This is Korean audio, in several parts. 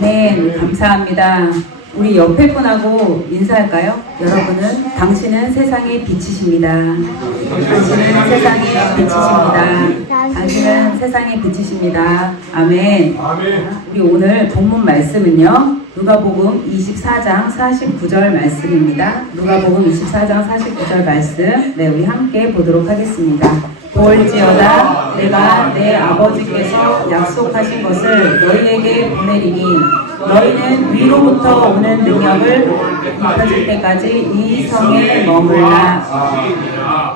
아멘. 감사합니다. 우리 옆에 분하고 인사할까요? 여러분은 당신은 세상의 빛이십니다. 당신은 세상의 빛이십니다. 당신은 세상의 빛이십니다. 아멘. 우리 오늘 본문 말씀은요, 누가복음 24장 49절 말씀입니다. 누가복음 24장 49절 말씀, 우리 함께 보도록 하겠습니다. 볼지어다 내가 내 아버지께서 약속하신 것을 너희에게 보내리니 너희는 위로부터 오는 능력을 입혀질 때까지 이 성에 머물라.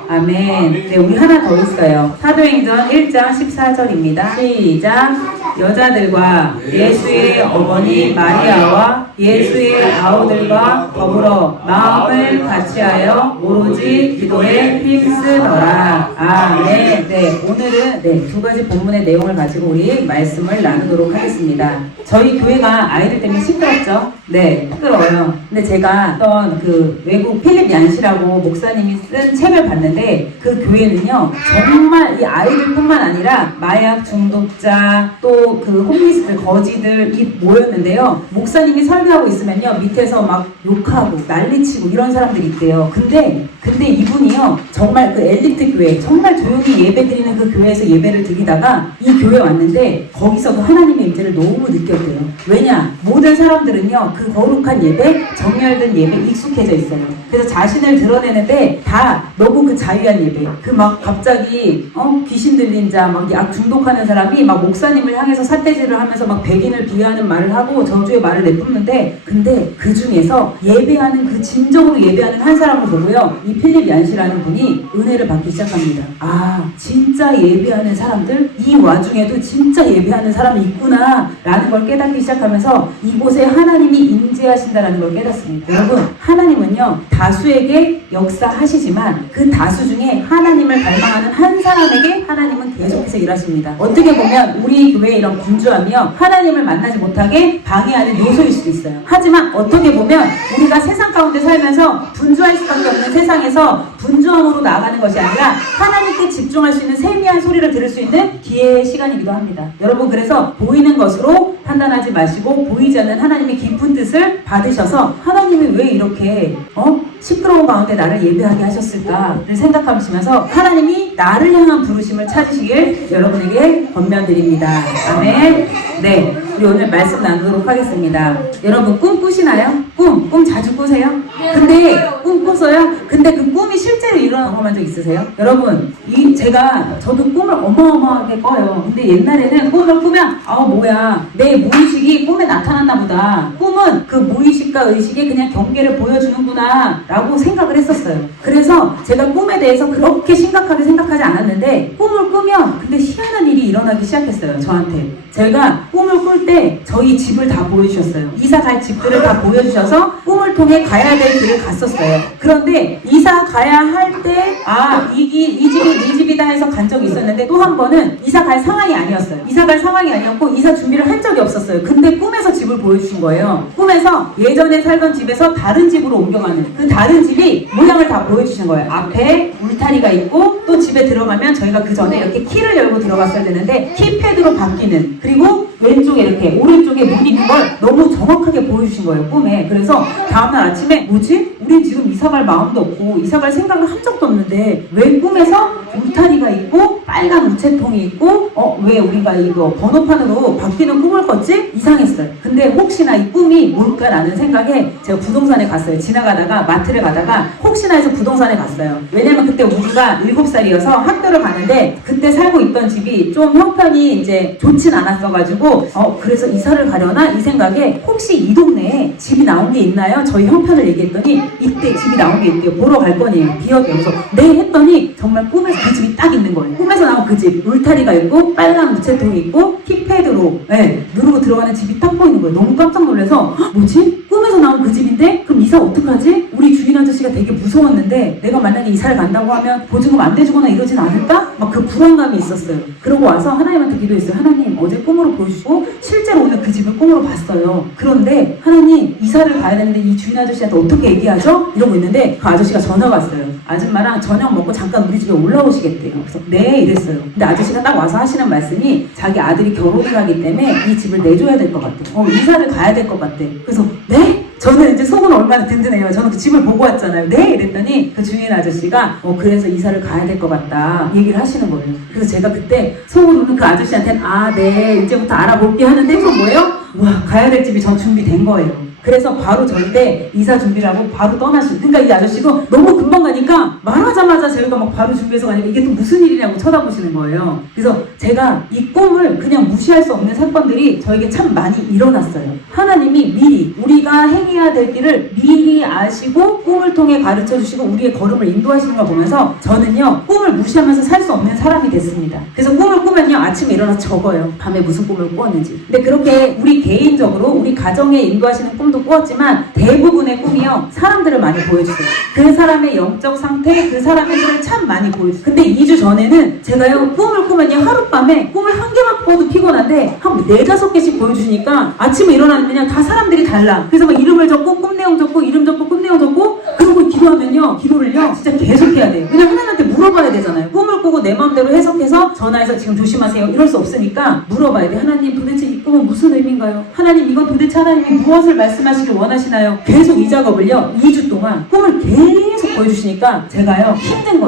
아멘. 우리 하나 더 있어요. 사도행전 1장 14절입니다. 시작. 여자들과 예수의 어머니 마리아와 예수의 아우들과 더불어 마음을 같이하여 오로지 기도에 힘쓰더라. 아멘. 오늘은 두 가지 본문의 내용을 가지고 우리 말씀을 나누도록 하겠습니다. 저희 교회가 아이들 때문에 시끄럽죠? 시끄러워요. 근데 제가 어떤 그 외국 필립 얀시라고 목사님이 쓴 책을 봤는데 그 교회는요, 정말 이 아이들뿐만 아니라 마약 중독자, 또 그 홈리스들, 거지들이 모였는데요. 목사님이 설교하고 있으면요, 밑에서 막 욕하고 난리치고 이런 사람들이 있대요. 근데 이분이요, 정말 그 엘리트 교회, 정말 조용히 예배 드리는 그 교회에서 예배를 드리다가 이 교회 왔는데 거기서도 하나님의 임재를 너무 느꼈대요. 왜냐? 모든 사람들은요, 그 거룩한 예배, 정열된 예배 익숙해져 있어요. 그래서 자신을 드러내는데 다 너무 그 자유한 예배, 그 막 갑자기 귀신 들린 자, 막 약 중독하는 사람이 막 목사님을 향해서 삿대질을 하면서 막 백인을 비하하는 말을 하고 저주의 말을 내뿜는데, 근데 그 중에서 예배하는, 그 진정으로 예배하는 한 사람을 보고요, 이 필립 얀시라는 분이 은혜를 받기 시작합니다. 아, 진짜 예배하는 사람들, 이 와중에도 진짜 예배하는 사람이 있구나 라는 걸 깨닫기 시작하면서 이곳에 하나님이 임재하신다라는 걸 깨닫습니다. 여러분, 하나님은요, 다수에게 역사하시지만 그 다수 중에 하나님을 갈망하는 한 사람에게 하나님은 계속해서 일하십니다. 어떻게 보면 우리 교회의 이런 분주함이요, 하나님을 만나지 못하게 방해하는 요소일 수도 있어요. 하지만 어떻게 보면 우리가 세상 가운데 살면서 분주할 수밖에 없는 세상에서 분주함으로 나아가는 것이 아니라 하나님께 집중할 수 있는 세미한 소리를 들을 수 있는 기회의 시간이기도 합니다. 여러분, 그래서 보이는 것으로 판단하지 마시고 보이지 않는 하나님의 깊은 뜻을 받으셔서 하나님이 왜 이렇게 시끄러운 가운데 나를 예배하게 하셨을까를 생각하시면서 하나님이 나를 향한 부르심을 찾으시길 여러분에게 권면드립니다. 아멘. 우리 오늘 말씀 나누도록 하겠습니다. 여러분, 꿈 꾸시나요? 꿈 자주 꾸세요? 근데 꿈 꿨어요? 근데 그 꿈이 실제로 일어난 적 있으세요? 여러분, 저도 꿈을 어마어마하게 꿔요. 근데 옛날에는 꿈을 꾸면 뭐야, 내 무의식이 꿈에 나타났나 보다, 꿈은 그 무의식과 의식의 그냥 경계를 보여주는구나 라고 생각을 했었어요. 그래서 제가 꿈에 대해서 그렇게 심각하게 생각하지 않았는데, 꿈을 꾸면 근데 희한한 일이 일어나기 시작했어요. 저한테. 제가 꿈을 꿀 때 저희 집을 다 보여주셨어요. 이사 갈 집들을 다 보여주셔서 꿈을 통해 가야 될 길을 갔었어요. 그런데 이사 가야 할 때 이 집이 네 집이다 해서 간 적이 있었는데, 또 한 번은 이사 갈 상황이 아니었어요. 이사 갈 상황이 아니었고 이사 준비를 한 적이 없었어요. 근데 꿈에서 집을 보여주신 거예요. 꿈에서 예전에 살던 집에서 다른 집으로 옮겨가는, 그 다른 집이 모양을 다 보여주신 거예요. 앞에 울타리가 있고, 또 집에 들어가면 저희가 그 전에 이렇게 키를 열고 들어갔어야 되는데 키패드로 바뀌는, 그리고 왼쪽에 이렇게 오른쪽에 문이 있는 걸 너무 정확하게 보여주신 거예요, 꿈에. 그래서 다음날 아침에 뭐지? 우린 지금 이사갈 마음도 없고 이사갈 생각을 한 적도 없는데 왜 꿈에서 울타리가 있고 빨간 우체통이 있고 왜 우리가 이거 번호판으로 바뀌는 꿈을 꿨지? 이상했어요. 근데 혹시나 이 꿈이 뭘까라는 생각에 제가 부동산에 갔어요. 지나가다가 마트를 가다가 혹시나 해서 부동산에 갔어요. 왜냐면 그때 우리가 7살이어서 학교를 가는데 그때 살고 있던 집이 좀 형편이 이제 좋진 않았어가지고 그래서 이사를 가려나 이 생각에 혹시 이 동네에 집이 나온 게 있나요? 저희 형편을 얘기했더니 이때 집이 나온 게 있대요. 보러 갈 거니 비었대요. 그래서 네 했더니 정말 꿈에서 그 집이 딱 있는 거예요. 꿈에서 나온 그 집, 울타리가 있고 빨간 우체통이 있고 키패드로 누르고 들어가는 집이 딱 보이는 거예요. 너무 깜짝 놀라서 뭐지? 꿈에서 나온 그 집인데 그럼 이사 어떡하지? 우리 주인 아저씨가 되게 무서웠는데 내가 만약에 이사를 간다고 하면 보증금 안 대주거나 이러진 않을까? 막 그 불안감이 있었어요. 그러고 와서 하나님한테 기도했어요. 하나님, 어제 꿈으로 보여주시고 실제로 오늘 그 집을 꿈으로 봤어요. 그런데 하나님, 이사를 가야 되는데 이 주인 아저씨한테 어떻게 얘기하죠? 이러고 있는데 그 아저씨가 전화가 왔어요. 아줌마랑 저녁 먹고 잠깐 우리 집에 올라오시겠대요. 그래서 네 이랬어요. 근데 아저씨가 딱 와서 하시는 말씀이 자기 아들이 결혼을 하기 때문에 이 집을 내줘야 될 것 같아. 이사를 가야 될 것 같아. 그래서 네? 저는 이제 속은 얼마나 든든해요. 저는 그 집을 보고 왔잖아요. 네? 이랬더니 그 주인 아저씨가 그래서 이사를 가야 될 것 같다 얘기를 하시는 거예요. 그래서 제가 그때 속으로는 그 아저씨한테는 네 이제부터 알아볼게 하는데 또 뭐예요? 와, 가야 될 집이 전 준비된 거예요. 그래서 바로 저한테 이사 준비를 하고 바로 떠나시고, 그러니까 이 아저씨도 너무 금방 가니까 말하자마자 저희가 막 바로 준비해서 가니까 이게 또 무슨 일이냐고 쳐다보시는 거예요. 그래서 제가 이 꿈을 그냥 무시할 수 없는 사건들이 저에게 참 많이 일어났어요. 하나님이 미리 우리가 행해야 될 길을 미리 아시고 꿈을 통해 가르쳐 주시고 우리의 걸음을 인도하시는 걸 보면서 저는요, 꿈을 무시하면서 살 수 없는 사람이 됐습니다. 그래서 꿈을 꾸면요, 아침에 일어나서 적어요. 밤에 무슨 꿈을 꾸었는지. 근데 그렇게 우리 개인적으로 우리 가정에 인도하시는 꿈도 꾸었지만 대부분의 꿈이요, 사람들을 많이 보여주세요. 그 사람의 영적 상태, 그 사람의 꿈을 참 많이 보여주세요. 근데 2주 전에는 제가요, 꿈을 꾸면요, 하룻밤에 꿈을 한 개만 꿔도 피곤한데 한 4-5개씩 보여주시니까 아침에 일어나면 다 사람들이 달라. 그래서 막 이름을 적고 꿈 내용 적고 이름 적고 꿈 내용 적고, 그리고 기도하면요, 기도를요 진짜 계속 해야 돼요. 그냥 하나님한테 물어봐야 되잖아요. 꿈을 꾸고 내 마음대로 해석해서 전화해서 지금 조심하세요 이럴 수 없으니까 물어봐야 돼. 하나님, 도대체 이 꿈은 무슨 의미인가요? 하나님, 이건 도대체 하나님이 무엇을 말씀하시길 원하시나요? 계속 이 작업을요 2주 동안 꿈을 계속 보여주시니까 제가요 힘든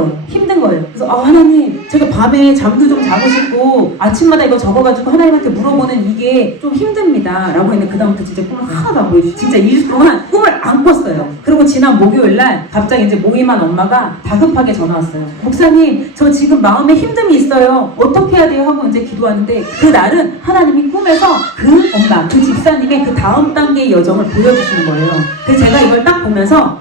거예요. 그래서 하나님, 제가 밤에 잠도 좀 자고 싶고 아침마다 이거 적어가지고 하나님한테 물어보는 이게 좀 힘듭니다 라고 했는데 그다음부터 진짜 꿈을 하나도 안 보여주시고 진짜 2주 동안 꿈을 안 꿨어요. 그리고 지난 목요일날 갑자기 이제 모임한 엄마가 다급하게 전화 왔어요. 목사님, 저 지금 마음에 힘듦이 있어요. 어떻게 해야 돼요? 하고 이제 기도하는데 그날은 하나님이 꿈에서 그 엄마, 그 집사님의 그 다음 단계의 여정을 보여주시는 거예요. 그래서 제가 이걸 딱 보면서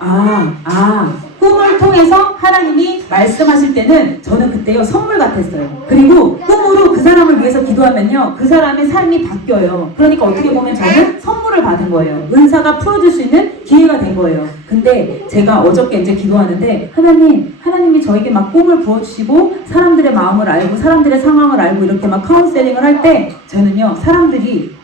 꿈을 통해서 하나님이 말씀하실 때는 저는 그때요 선물 같았어요. 그리고 꿈으로 그 사람을 위해서 기도하면요 그 사람의 삶이 바뀌어요. 그러니까 어떻게 보면 저는 선물을 받은 거예요. 은사가 풀어줄 수 있는 기회가 된 거예요. 근데 제가 어저께 이제 기도하는데 하나님이 저에게 막 꿈을 부어주시고 사람들의 마음을 알고 사람들의 상황을 알고 이렇게 막 카운셀링을 할 때 저는요 사람들이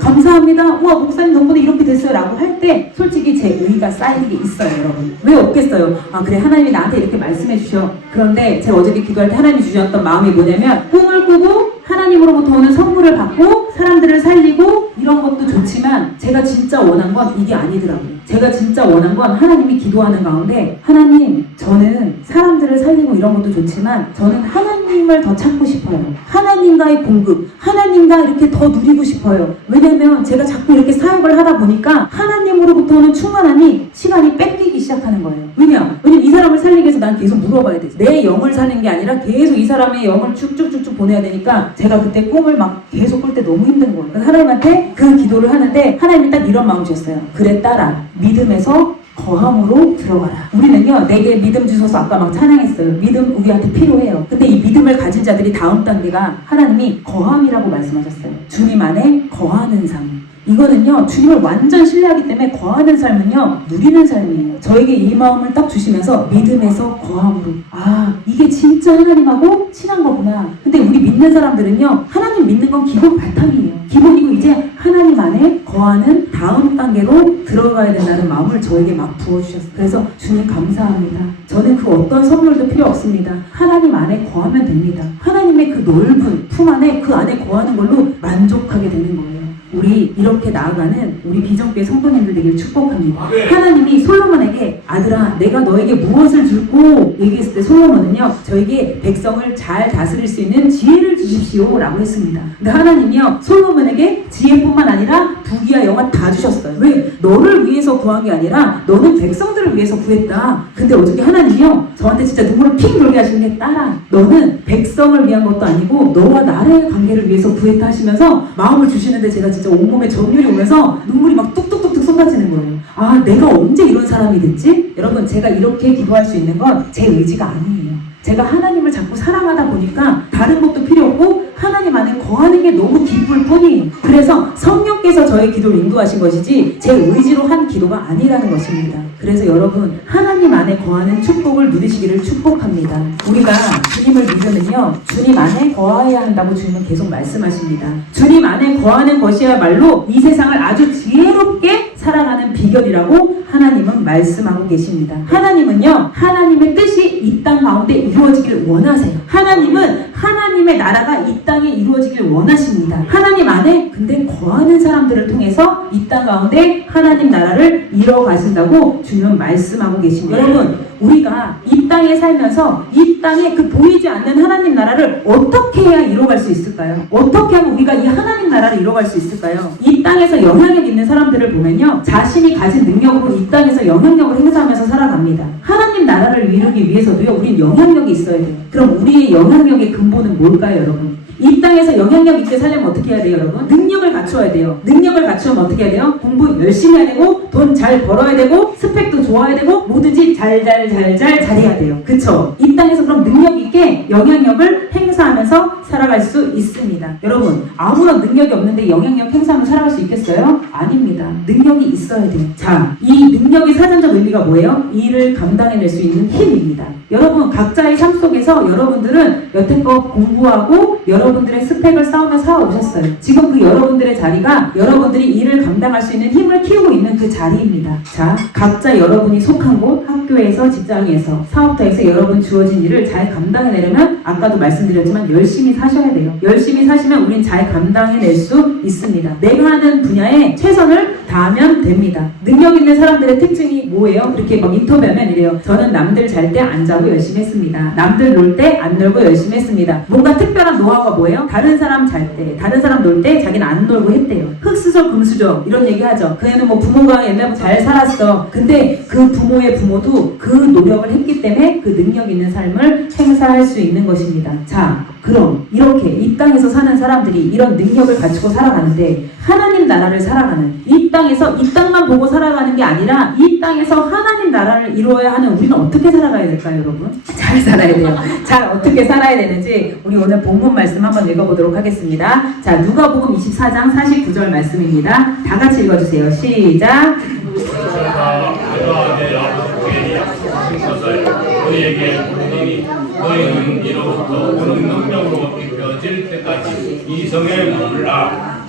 감사합니다, 목사님 덕분에 이렇게 됐어요 라고 할 때 솔직히 제 의가 쌓이는 게 있어요. 여러분, 왜 없겠어요? 그래, 하나님이 나한테 이렇게 말씀해 주셔. 그런데 제가 어저께 기도할 때 하나님이 주셨던 마음이 뭐냐면, 꿈을 꾸고 하나님으로부터 오는 선물을 받고 사람들을 살리고 이런 것도 좋지만 제가 진짜 원한 건 이게 아니더라고요. 제가 진짜 원한 건 하나님이 기도하는 가운데, 하나님, 저는 사람들을 살리고 이런 것도 좋지만 저는 하나님을 더 찾고 싶어요. 하나님과의 공급, 하나님과 이렇게 더 누리고 싶어요. 왜냐면 제가 자꾸 이렇게 사역을 하다 보니까 하나님으로부터 오는 충만함이 시간이 뺏기기 시작하는 거예요. 왜냐면 이 사람을 살리기 위해서 난 계속 물어봐야 되지. 내 영을 사는 게 아니라 계속 이 사람의 영을 쭉쭉쭉쭉 보내야 되니까 제가 그때 꿈을 막 계속 꿀 때 너무 힘든 거예요. 그래서 하나님한테 그 기도를 하는데 하나님이 딱 이런 마음 주셨어요. 그래, 딸아, 믿음에서 거함으로 들어가라. 우리는요, 내게 믿음 주셔서 아까 막 찬양했어요. 믿음 우리한테 필요해요. 근데 이 믿음을 가진 자들이 다음 단계가 하나님이 거함이라고 말씀하셨어요. 주님 안에 거하는 삶. 이거는요, 주님을 완전 신뢰하기 때문에 거하는 삶은요 누리는 삶이에요. 저에게 이 마음을 딱 주시면서 믿음에서 거함으로, 이게 진짜 하나님하고 친한 거구나. 근데 우리 믿는 사람들은요, 하나님 믿는 건 기본 바탕이에요. 기본이고 이제 하나님 안에 거하는 다음 단계로 들어가야 된다는 마음을 저에게 막 부어주셨어요. 그래서 주님 감사합니다. 저는 그 어떤 선물도 필요 없습니다. 하나님 안에 거하면 됩니다. 하나님의 그 넓은 품 안에, 그 안에 거하는 걸로 만족하게 되는 거예요. 우리 이렇게 나아가는 우리 비전교회 성도님들 되길 축복합니다. 하나님이 솔로몬에게, 아들아, 내가 너에게 무엇을 줄고 얘기했을 때 솔로몬은요, 저에게 백성을 잘 다스릴 수 있는 지혜를 주십시오 라고 했습니다. 근데 하나님이요, 솔로몬에게 지혜뿐만 아니라 부귀와 영화 다 주셨어요. 왜? 너를 위해서 구한 게 아니라 너는 백성들을 위해서 구했다. 근데 어저께 하나님이요, 저한테 진짜 눈물을 핑 돌게 하시는 게, 딸아, 너는 백성을 위한 것도 아니고 너와 나의 관계를 위해서 구했다 하시면서 마음을 주시는데 제가 진짜 온몸에 전율이 오면서 눈물이 막 뚝뚝뚝뚝 쏟아지는 거예요. 내가 언제 이런 사람이 됐지? 여러분, 제가 이렇게 기도할 수 있는 건 제 의지가 아니에요. 제가 하나님을 자꾸 사랑하다 보니까 다른 것도 필요 없고 하나님 안에 거하는 게 너무 기쁠 뿐이에요. 그래서 성령께서 저의 기도를 인도하신 것이지 제 의지로 한 기도가 아니라는 것입니다. 그래서 여러분 하나님 안에 거하는 축복을 누리시기를 축복합니다. 우리가 주님을 믿으면요 주님 안에 거하여야 한다고 주님은 계속 말씀하십니다. 주님 안에 거하는 것이야말로 이 세상을 아주 지혜롭게 살아가는 비결이라고 하나님은 말씀하고 계십니다. 하나님은요 하나님의 뜻이 이 땅 가운데 이루어지길 원하세요. 하나님은 하나님의 나라가 이 땅에 이루어지길 원하십니다. 하나님 안에 근데 거하는 사람들을 통해서 이 땅 가운데 하나님 나라를 이뤄가신다고 주님은 말씀하고 계십니다. 여러분 우리가 이 땅에 살면서 이 땅에 그 보이지 않는 하나님 나라를 어떻게 해야 이뤄갈 수 있을까요? 어떻게 하면 우리가 이 하나님 나라를 이뤄갈 수 있을까요? 이 땅에서 영향력 있는 사람들을 보면요 자신이 가진 능력으로 이 땅에서 영향력을 행사하면서 살아갑니다. 하나님 나라를 이루기 위해서도요 우린 영향력이 있어야 돼요. 그럼 우리의 영향력의 근본은 뭘까요 여러분? 이 땅에서 영향력 있게 살려면 어떻게 해야 돼요 여러분? 능력을 갖춰야 돼요. 능력을 갖추면 어떻게 해야 돼요? 공부 열심히 해야 되고 돈 잘 벌어야 되고 스펙도 좋아야 되고 뭐든지 잘해야 돼요. 그쵸? 이 땅에서 그럼 능력 있게 영향력을 행사하면서 살아갈 수 있습니다. 여러분 아무런 능력이 없는데 영향력 행사하면서 살아갈 수 있겠어요? 아닙니다. 능력이 있어야 돼요. 자, 이 능력의 사전적 의미가 뭐예요? 일을 감당해낼 수 있는 힘입니다. 여러분 각자의 삶 속에서 여러분들은 여태껏 공부하고 여러분들의 스펙을 쌓으며 살아오셨어요. 지금 그 여러분들의 자리가 여러분들이 일을 감당할 수 있는 힘을 키우고 있는 그 자리입니다. 자, 각자 여러분이 속한 곳, 학교에서, 직장에서, 사업터에서 여러분 주어진 일을 잘 감당해내려면 아까도 말씀드렸지만 열심히 사셔야 돼요. 열심히 사시면 우린 잘 감당해낼 수 있습니다. 내가 하는 분야에 최선을 다하면 됩니다. 능력 있는 사람들의 특징이 뭐예요? 이렇게 막 인터뷰하면 이래요. 저는 남들 잘 때 안 자고 열심히 했습니다. 남들 놀 때 안 놀고 열심히 했습니다. 뭔가 특별한 노하우가 뭐예요? 다른 사람 잘 때, 다른 사람 놀 때 자기는 안 놀고 했대요. 흑수저, 금수저 이런 얘기 하죠. 그 애는 뭐 부모가 옛날부터 잘 살았어. 근데 그 부모의 부모도 그 노력을 했기 때문에 그 능력 있는 삶을 행사할 수 있는 것입니다. 자, 그럼 이렇게 이 땅에서 사는 사람들이 이런 능력을 갖추고 살아가는데 하나님 나라를 살아가는 이 땅에서 이 땅만 보고 살아가는 게 아니라 이 땅에서 하나님 나라를 이루어야 하는 우리는 어떻게 살아가야 될까요 여러분? 잘 살아야 돼요. 잘 어떻게 살아야 되는지 우리 오늘 본문 말씀 한번 읽어보도록 하겠습니다. 자, 누가복음 24장 49절 말씀입니다. 다 같이 읽어주세요. 시작. 너희에게 부르더니 너희는 이로부터 오는 능력으로 입혀질 때까지 이 성에 머물라.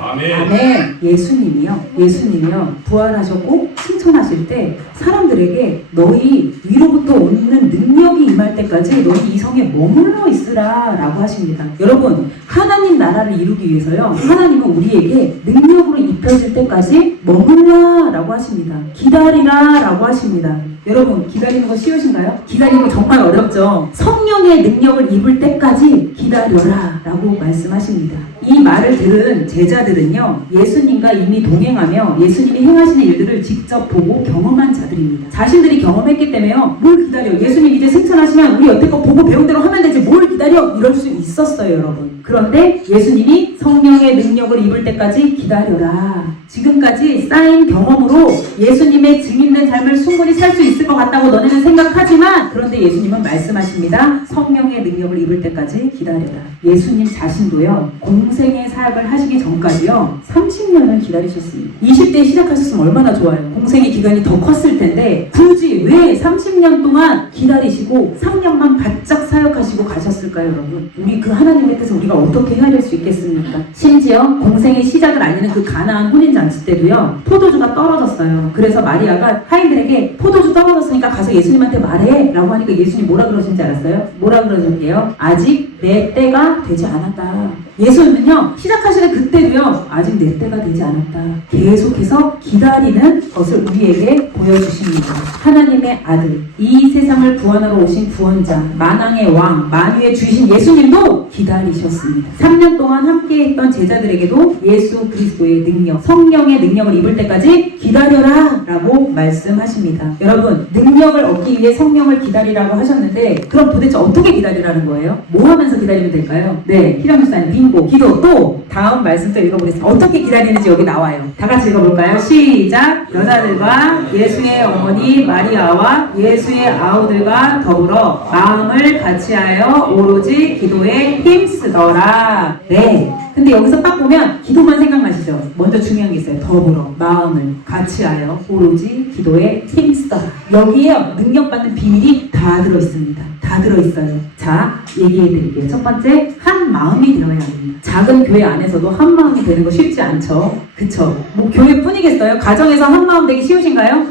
아멘. 아멘. 예수님이요 부활하셨고 승천하실 때 사람들에게 너희 위로부터 오는 능력이 임할 때까지 너희 이 성에 머물러 있으라 라고 하십니다. 여러분 하나님 나라를 이루기 위해서요 하나님은 우리에게 능력으로 입혀질 때까지 머물라 라고 하십니다. 기다리라 라고 하십니다. 여러분 기다리는 거 쉬우신가요? 기다리는 거 정말 어렵죠. 성령의 능력을 입을 때까지 기다려라 라고 말씀하십니다. 이 말을 들은 제자들은요 예수님과 이미 동행하며 예수님이 행하시는 일들을 직접 보고 경험한 자들입니다. 자신들이 경험했기 때문에요 뭘 기다려, 예수님 이제 승천하시면 우리 여태껏 보고 배운 대로 하면 되지 뭘 기다려, 이럴 수 있었어요 여러분. 그런데 예수님이 성령의 능력을 입을 때까지 기다려라. 지금까지 쌓인 경험으로 예수님의 증인된 삶을 충분히 살 수 있을 것 같다고 너네는 생각하지만 그런데 예수님은 말씀하십니다. 성령의 능력을 입을 때까지 기다려라. 예수님 자신도요 공생의 사역을 하시기 전까지요 30년을 기다리셨습니다. 20대에 시작하셨으면 얼마나 좋아요. 공생의 기간이 더 컸을 텐데 굳이 왜 30년 동안 기다리시고 3년만 바짝 사역하시고 가셨을까요 여러분? 우리 그 하나님의 뜻을 우리가 어떻게 헤아릴 수 있겠습니까? 심지어 공생의 시작을 알리는 그 가나안 혼인잔치 때도요 포도주가 떨어졌어요. 그래서 마리아가 하인들에게 포도주 떨어졌으니까 가서 예수님한테 말해 라고 하니까 예수님 뭐라 그러신지 알았어요? 뭐라 그러셨게요? 아직 내 때가 되지 않았다. 예수님은요 시작하시는 그때도요 아직 내 때가 되지 않았다. 계속해서 기다리는 것을 우리에게 보여주십니다. 하나님의 아들, 이 세상을 구원하러 오신 구원자, 만왕의 왕, 만유의 주이신 예수님도 기다리셨습니다. 3년 동안 함께했던 제자들에게도 예수 그리스도의 능력, 성령의 능력을 입을 때까지 기다려라 라고 말씀하십니다. 여러분 능력을 얻기 위해 성령을 기다리라고 하셨는데 그럼 도대체 어떻게 기다리라는 거예요? 뭐 하면서 기다리면 될까요? 네, 희랑 목사님 중보, 기도. 또 다음 말씀 또 읽어보겠습니다. 어떻게 기다리는지 여기 나와요. 다 같이 읽어볼까요? 시작. 여자들과 예수의 어머니 마리아와 예수의 아우들과 더불어 마음을 같이하여 오로지 기도에 힘쓰더라. 네. 근데 여기서 딱 보면 기도만 생각나시죠? 먼저 중요한 게 있어요. 더불어 마음을 같이하여 오로지 기도에 힘쓰더라. 여기에 능력받는 비밀이 다 들어있습니다. 다 들어있어요. 자, 얘기해드릴게요. 첫 번째, 한 마음이 되어야 합니다. 작은 교회 안에서도 한 마음이 되는 거 쉽지 않죠? 그쵸? 뭐 교회뿐이겠어요? 가정에서 한 마음 되기 쉬우신가요?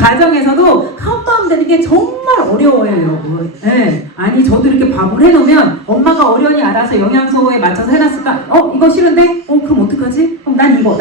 가정에서도 한 마음 되는 게 정말 어려워요, 여러분. 네. 아니, 저도 이렇게 밥을 해놓으면 엄마가 어련히 알아서 영양소에 맞춰서 해놨을까? 이거 싫은데? 그럼 어떡하지? 난 이거.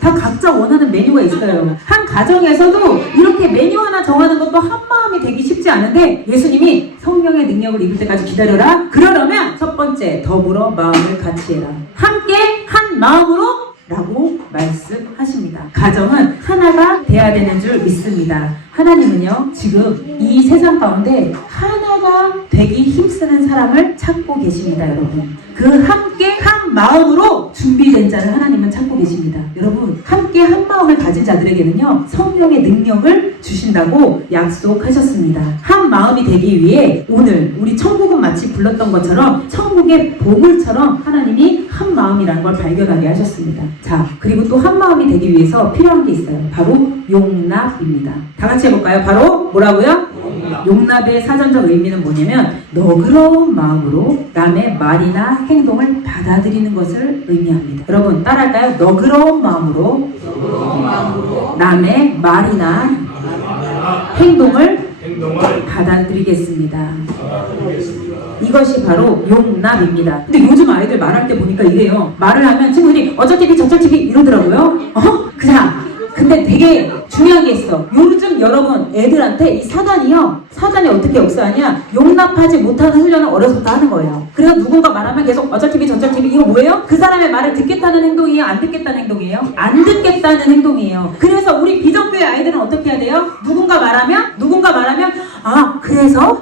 다 각자 원하는 메뉴가 있어요. 한 가정에서도 이렇게 메뉴 하나 정하는 것도 한 마음이 되기 쉽지 않은데 예수님이 성령의 능력을 입을 때까지 기다려라. 그러려면 첫 번째, 더불어 마음을 같이 해라. 함께 한 마음으로 라고 말씀하십니다. 가정은 하나가 돼야 되는 줄 믿습니다. 하나님은요, 지금 이 세상 가운데 하나가 되기 힘쓰는 사람을 찾고 계십니다, 여러분. 그 함께 한 마음으로 준비된 자를 하나님은 찾고 계십니다. 여러분, 함께 한 마음을 가진 자들에게는요, 성령의 능력을 주신다고 약속하셨습니다. 한 마음이 되기 위해 오늘 우리 천국은 마치 불렀던 것처럼 천국의 보물처럼 하나님이 한 마음이라는 걸 발견하게 하셨습니다. 자, 그리고 또 한 마음이 되기 위해서 필요한 게 있어요. 바로 용납입니다. 다 같이 해볼까요? 바로 뭐라고요? 용납의 사전적 의미는 뭐냐면 너그러운 마음으로 남의 말이나 행동을 받아들이는 것을 의미합니다. 여러분 따라할까요? 너그러운 마음으로 남의 말이나 행동을 받아들이겠습니다. 이것이 바로 용납입니다. 근데 요즘 아이들 말할 때 보니까 이래요. 말을 하면 친구들이 어쩔TV 저쩔TV 이러더라고요. 그냥 근데 되게 중요한 게 있어. 요즘 여러분 애들한테 이 사단이 어떻게 역사하냐? 용납하지 못하는 훈련을 어려서부터 하는 거예요. 그래서 누군가 말하면 계속 어쩔TV 저쩔TV 이거 뭐예요? 그 사람의 말을 듣겠다는 행동이에요? 안 듣겠다는 행동이에요? 안 듣겠다는 행동이에요. 그래서 우리 비전교회 아이들은 어떻게 해야 돼요? 누군가 말하면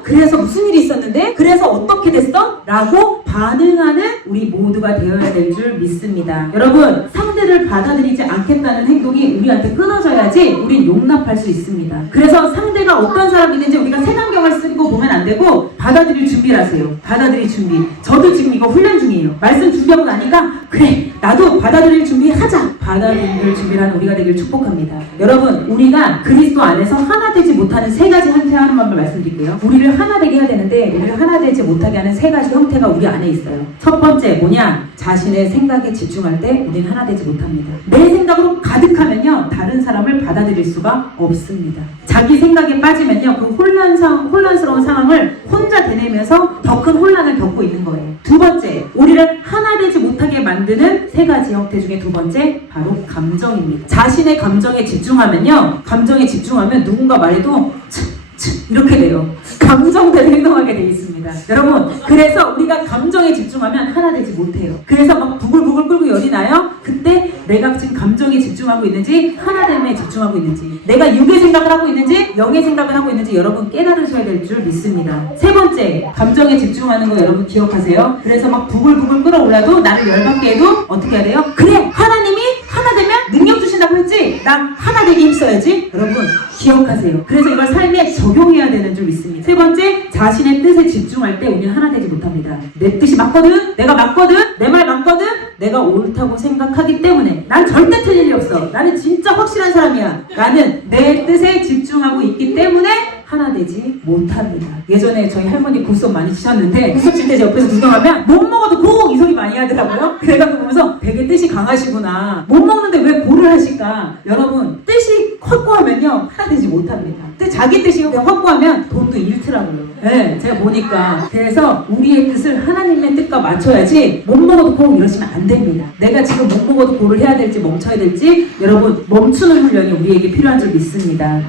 그래서 무슨 일이 있었는데? 그래서 어떻게 됐어? 라고 반응하는 우리 모두가 되어야 될 줄 믿습니다. 여러분 상대를 받아들이지 않겠다는 행동이 우리한테 끊어져야지 우린 용납할 수 있습니다. 그래서 상대가 어떤 사람이든지 우리가 색안경을 쓰고 보면 안 되고 받아들일 준비를 하세요. 받아들일 준비. 저도 지금 이거 훈련 중이에요. 말씀 준비하고 나니까 그래 나도 받아들일 준비하자. 받아들일 준비를 하는 우리가 되길 축복합니다. 여러분 우리가 그리스도 안에서 하나 되지 못하는 세 가지 형태 하는 방법을 말씀드릴게요. 우리를 하나 되게 해야 되는데 우리를 하나 되지 못하게 하는 세 가지 형태가 우리 안에 있어요. 첫 번째 뭐냐? 자신의 생각에 집중할 때 우리는 하나 되지 못합니다. 내 생각으로 가득하면요 다른 사람을 받아들일 수가 없습니다. 자기 생각에 빠지면요 그 혼란스러운 상황을 혼자 되뇌면서 더 큰 혼란을 겪고 있는 거예요. 두 번째, 우리를 하나 되지 못하게 만드는 세 가지 형태 중에 두 번째 바로 감정입니다. 자신의 감정에 집중하면 누군가 말해도 이렇게 돼요. 감정대로 행동하게 돼 있습니다. 여러분 그래서 우리가 감정에 집중하면 하나 되지 못해요. 그래서 막 부글부글 끓고 열이 나요. 그때 내가 지금 감정에 집중하고 있는지 하나됨에 집중하고 있는지 내가 육의 생각을 하고 있는지 영의 생각을 하고 있는지 여러분 깨달으셔야 될 줄 믿습니다. 세 번째, 감정에 집중하는 거 여러분 기억하세요. 그래서 막 부글부글 끓어올라도 나를 열받게 해도 어떻게 해야 돼요? 그래 하나님이 하나 되면 능력 주신다고 했지? 난 하나 되기 힘써야지. 여러분 기억하세요. 그래서 이걸 삶에 적용해야 되는 줄 믿습니다. 세 번째, 자신의 뜻에 집중할 때 우리는 하나 되지 못합니다. 내 뜻이 맞거든? 내가 맞거든? 내 말 맞거든? 내가 옳다고 생각하기 때문에 난 절대 틀릴 일 없어. 나는 진짜 확실한 사람이야. 나는 내 뜻에 집중하고 있기 때문에 하나 되지 못합니다. 예전에 저희 할머니 굴속 많이 치셨는데 굴속 칠 때 제 옆에서 구경하면 못 먹어도 고! 이 소리 많이 하더라고요. 내가 그거 보면서 되게 뜻이 강하시구나. 못 먹는데 왜 고를 하실까? 여러분 뜻이 확고하면요 하나 되지 못합니다. 자기 뜻이 확고하면 돈도 잃더라고요. 네, 제가 보니까. 그래서 우리의 뜻을 하나님의 뜻과 맞춰야지 못 먹어도 고 이러시면 안 됩니다. 내가 지금 못 먹어도 고를 해야 될지 멈춰야 될지 여러분 멈추는 훈련이 우리에게 필요한 줄 믿습니다.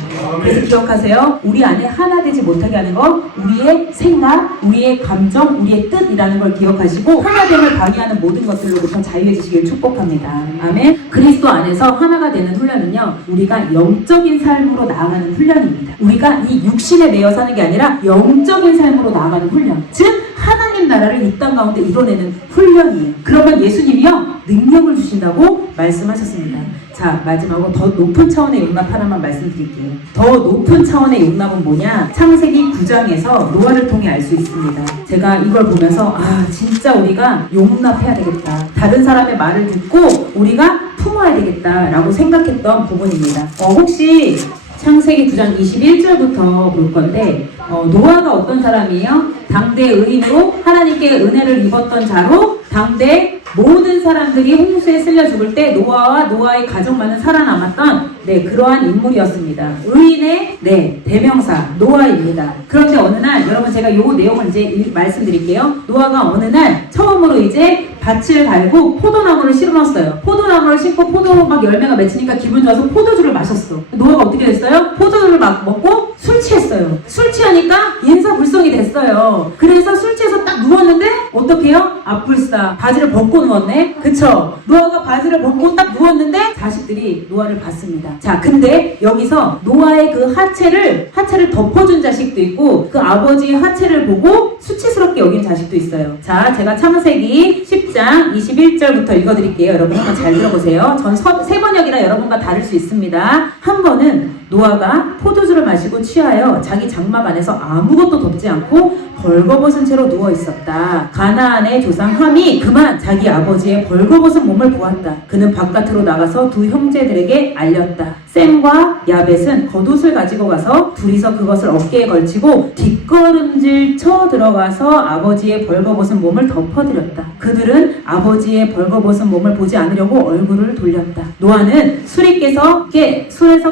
그래서 기억하세요. 우리 안에 하나 되지 못하게 하는 건 우리의 생각, 우리의 감정, 우리의 뜻이라는 걸 기억하시고 하나됨을 방해하는 모든 것들로부터 자유해지시길 축복합니다. 아멘. 그리스도 안에서 하나가 되는 훈련은요 우리가 영적인 삶으로 나아가는 훈련입니다. 우리가 이 육신에 매여 사는 게 아니라 영적인 삶으로 나아가는 훈련. 즉 하나님 나라를 이 땅 가운데 이뤄내는 훈련이에요. 그러면 예수님이요 능력을 주신다고 말씀하셨습니다. 자, 마지막으로 더 높은 차원의 용납 하나만 말씀드릴게요. 더 높은 차원의 용납은 뭐냐? 창세기 9장에서 노아를 통해 알 수 있습니다. 제가 이걸 보면서 진짜 우리가 용납해야 되겠다. 다른 사람의 말을 듣고 우리가 품어야 되겠다라고 생각했던 부분입니다. 혹시 창세기 9장 21절부터 볼 건데 노아가 어떤 사람이에요? 당대 의인으로 하나님께 은혜를 입었던 자로 당대 모든 사람들이 홍수에 쓸려 죽을 때 노아와 노아의 가족만은 살아남았던 그러한 인물이었습니다. 의인의 대명사 노아입니다. 그런데 어느 날 여러분 제가 이 내용을 이제 말씀드릴게요. 노아가 어느 날 처음으로 이제 밭을 갈고 포도나무를 심었어요. 포도나무를 심고 포도 막 열매가 맺히니까 기분 좋아서 포도주를 마셨어. 노아가 어떻게 됐어요? 포도주를 막 먹고 술 취했어요. 술 취하니까 인사불성이 됐어요. 그래서 술 취해서 딱 누웠는데 어떻게 해요? 앞불싸 바지를 벗고 누웠네. 그쵸? 노아가 바지를 벗고 딱 누웠는데 자식들이 노아를 봤습니다. 자, 근데 여기서 노아의 그 하체를 덮어준 자식도 있고 그 아버지의 하체를 보고 수치스럽게 여긴 자식도 있어요. 자, 제가 창세기 10장 21절부터 읽어드릴게요. 여러분 한번 잘 들어보세요. 전 세 번역이라 여러분과 다를 수 있습니다. 한 번은 노아가 포도주를 마시고 취하여 자기 장막 안에서 아무것도 덮지 않고 벌거벗은 채로 누워 있었다. 가나안의 조상 함이 그만 자기 아버지의 벌거벗은 몸을 보았다. 그는 바깥으로 나가서 두 형제들에게 알렸다. 셈과 야벳은 겉옷을 가지고 가서 둘이서 그것을 어깨에 걸치고 뒷걸음질 쳐 들어가서 아버지의 벌거벗은 몸을 덮어드렸다. 그들은 아버지의 벌거벗은 몸을 보지 않으려고 얼굴을 돌렸다. 노아는 술에서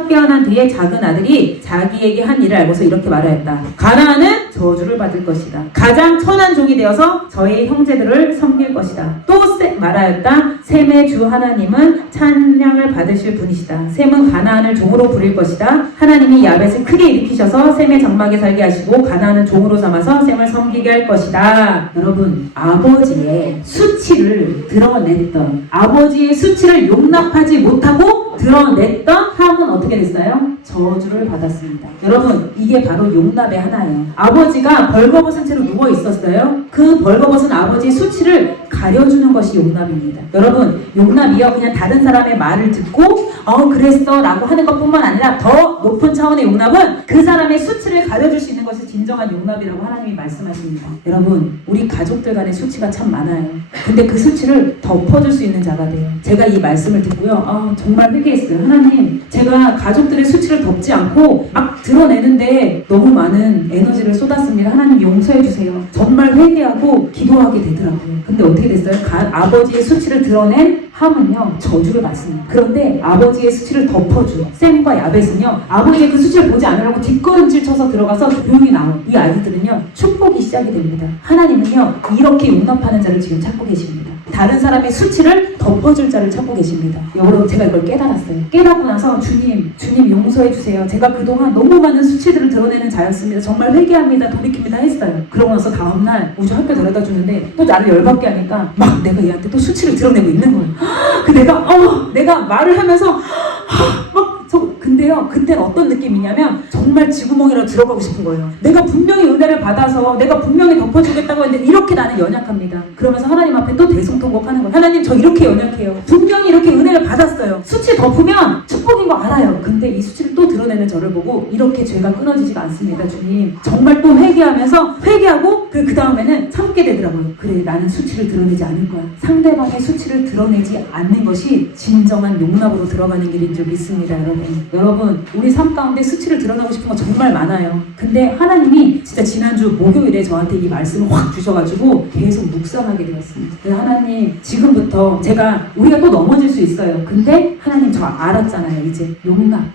깨어난 뒤에 작은 아들이 자기에게 한 일을 알고서 이렇게 말하였다. 가나안은 저주를 받을 것이다. 가장 천한 종이 되어서 저의 형제들을 섬길 것이다. 또 말하였다. 셈의 주 하나님은 찬양을 받으실 분이시다. 셈은 가나안을 종으로 부릴 것이다. 하나님이 야벳을 크게 일으키셔서 셈의 장막에 살게 하시고 가나안은 종으로 삼아서 셈을 섬기게 할 것이다. 여러분, 아버지의 수치를 드러냈던, 아버지의 수치를 용납하지 못하고 드러냈던 함은 어떻게 됐어요? 저주를 받았습니다. 여러분, 이게 바로 용납의 하나예요. 아버지가 벌거벗은 채로 누워 있었어요. 그 벌거벗은 아버지의 수치를 가려주는 것이 용납입니다. 여러분, 용납이요 그냥 다른 사람의 말을 듣고 그랬어 라고 하는 것뿐만 아니라 더 높은 차원의 용납은 그 사람의 수치를 가려줄 수 있는 것이 진정한 용납이라고 하나님이 말씀하십니다. 여러분, 우리 가족들 간의 수치가 참 많아요. 근데 그 수치를 덮어줄 수 있는 자가 돼요. 제가 이 말씀을 듣고요 정말 회개했어요. 하나님, 제가 가족들의 수치를 덮지 않고 막 드러내는데 너무 많은 에너지를 쏟았습니다. 하나님 용서해 주세요. 정말 회개하고 기도하게 되더라고요. 근데 어떻게 됐어요? 아버지의 수치를 드러낸 함은요 저주를 받습니다. 그런데 아버지의 수치를 덮어준 셈과 야벳은요 아버지의 그 수치를 보지 않으려고 뒷걸음질 쳐서 들어가서 조용히 나온 이 아이들은요 축복이 시작이 됩니다. 하나님은요 이렇게 용납하는 자를 지금 찾고 계십니다. 다른 사람의 수치를 덮어줄 자를 찾고 계십니다. 여러분, 제가 이걸 깨달았어요. 깨닫고 나서 주님 용서해 주세요. 제가 그동안 너무 많은 수치들을 드러내는 자였습니다. 정말 회개합니다. 돌이킵니다 했어요. 그러고 나서 다음날 우주 학교 데려다 주는데 또 나를 열받게 하니까 막 내가 얘한테 또 수치를 드러내고 있는 거예요. 내가 말을 하면서 근데요 그때는 어떤 느낌이냐면 정말 쥐구멍이라도 들어가고 싶은 거예요. 내가 분명히 은혜를 받아서 내가 분명히 덮어주겠다고 했는데 이렇게 나는 연약합니다. 그러면서 하나님 앞에 또 대성통곡하는 거예요. 하나님, 저 이렇게 연약해요. 분명히 이렇게 은혜를 받았어요. 수치 덮으면 축복인 거 알아요. 근데 이 수치를 또 드러내는 저를 보고 이렇게 죄가 끊어지지가 않습니다. 주님, 정말 또 회개하고 그 다음에는 참게 되더라고요. 그래, 나는 수치를 드러내지 않을 거야. 상대방의 수치를 드러내지 않는 것이 진정한 용납으로 들어가는 길인 줄 믿습니다. 여러분, 우리 삶 가운데 수치를 드러내고 싶은 거 정말 많아요. 근데 하나님이 진짜 지난주 목요일에 저한테 이 말씀을 확 주셔가지고 계속 묵상하게 되었습니다. 하나님, 지금부터 우리가 또 넘어질 수 있어요. 근데 하나님, 저 알았잖아요. 이제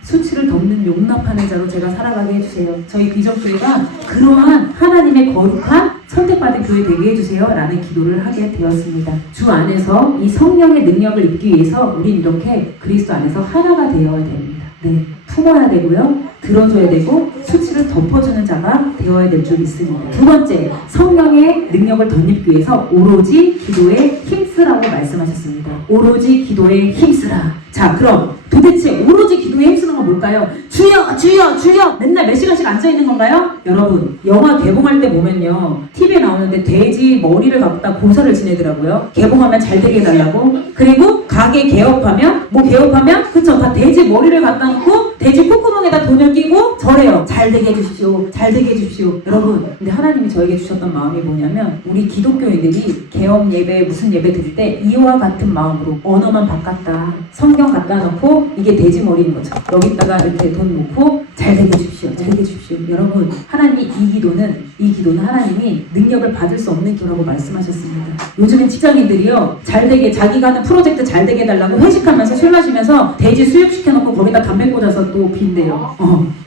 수치를 덮는 용납하는 자로 제가 살아가게 해주세요. 저희 비전교회가 그러한 하나님의 거룩한 선택받은 교회 되게 해주세요 라는 기도를 하게 되었습니다. 주 안에서 이 성령의 능력을 입기 위해서 우린 이렇게 그리스도 안에서 하나가 되어야 됩니다. 품어야 되고요, 들어줘야 되고 수치를 덮어주는 자가 되어야 될 줄 믿습니다. 두 번째, 성령의 능력을 덧입기 위해서 오로지 기도에 힘쓰라고 말씀하셨습니다. 오로지 기도에 힘쓰라. 자, 그럼 도대체 오로지 기도에 힘쓰는 건 뭘까요? 주여 주여 주여 맨날 몇 시간씩 앉아있는 건가요? 여러분 영화 개봉할 때 보면요 TV에 나오는데 돼지 머리를 갖다 고사를 지내더라고요. 개봉하면 잘 되게 해달라고. 그리고 가게 개업하면 뭐 개업하면 그쵸 다 돼지 머리를 갖다 놓고 돼지 콧구멍에다 돈을 끼고 절해요. 잘 되게 해주십시오. 잘 되게 해주십시오. 여러분 근데 하나님이 저에게 주셨던 마음이 뭐냐면 우리 기독교인들이 개업 예배 무슨 예배 드릴 때 이와 같은 마음으로 언어만 바꿨다. 성경 갖다 놓고 이게 돼지 머리인 거죠. 여기다가 이렇게 돈 놓고 잘 되게 해주십시오. 잘 되게 해주십시오. 여러분 하나님이 이 기도는 하나님이 능력을 받을 수 없는 기도라고 말씀하셨습니다. 요즘엔 직장인들이요 잘 되게 자기가 하는 프로젝트 잘 되게 해달라고 회식하면서 술 마시면서 돼지 수육시켜놓고 거기다 담배 꽂아서 또 빈대요.